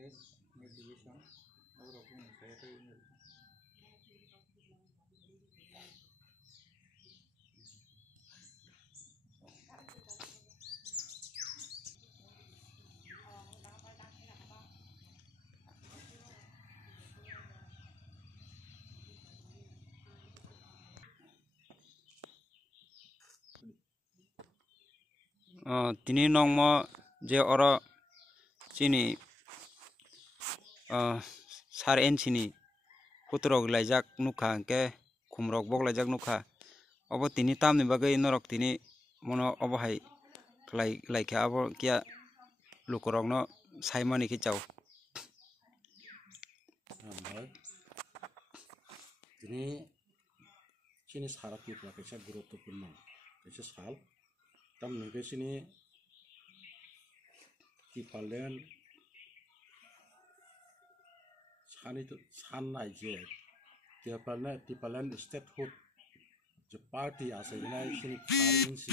Place, mid division, over open saya ini. tini nongmo je oro chini sar enchini putrok laijak nukha ke khumrok bok laijak nukha obo tini tamni bagai norok tini mono obo hai laikha abo kia lukorok no saimani ki chau tini chini sarati kaisa guruttopurno kaisa sal tamni ke chini tipalen sanai je tipalen statehood je party asainai chini karinsi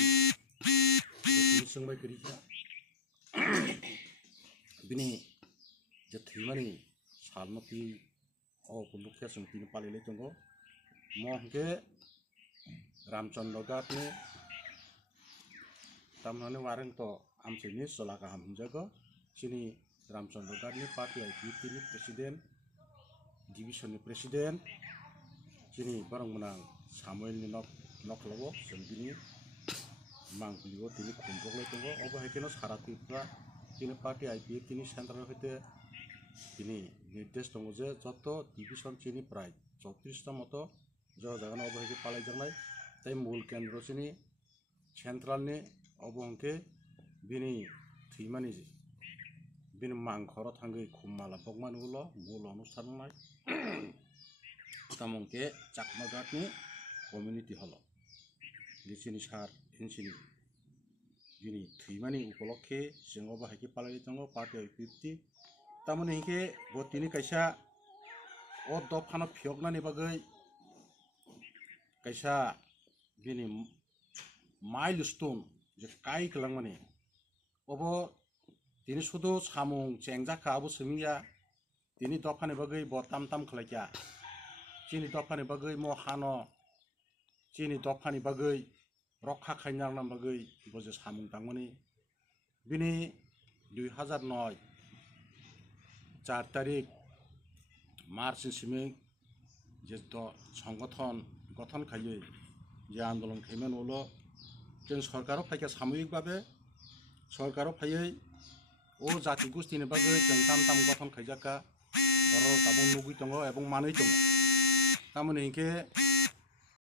tin sungbai kerja bini je thimani salmati o pulukya sungtin palile tongo mohke Ramchandra Gat ni tamnani wareng to amchini solaka hamjago chini Ramchandra Gat ni party IPP ni presiden division ni presiden chini barang menang Samuel ni noklabo sendiri mangkuligo tini kumpok le tongo obo hekeno sarati pra tini party IPP tini central hoite tini निर्देश दंग जे जत division चीनी प्राय 34 मतो जगह अबहके पालाई जानाय तै मूल केन्द्र चीनी सेंट्रल नि अबहके बिनि थैमानि बिनि मांखर थांगै खुमाला बगमानुलो मूल अनुष्ठान नाय तामंके चाकमागातनि कम्युनिटी हल लिचिनि सार इनसिनि बिनि थैमानि उपलक्षे जों अबहके पालाई दंग party 50 tamani hingke botini kaisa o dofano phioknani bagai kaisa bini milestone je kai klangmani obo tini sudu samung chengjaka abo semiya tini dofani bagai bo tam khlaikya chini dofani bagai mo hano chini dofani bagai rokha khainarna bagai bo je samung tangmani bini 2009 4 तारिख मार्च सिमिं जे तो संगठन गठन खाइए जे आंदोलन खाइमेन उलो जों सरकाराव फाइका सामूहिक भाबे सरकाराव फाइयै ओ जाति गोष्ठीनि बागै जों ताम गठन खाइजाका बर' काबुन नुगै दङ एबं मानै दङ तामोनि हिंके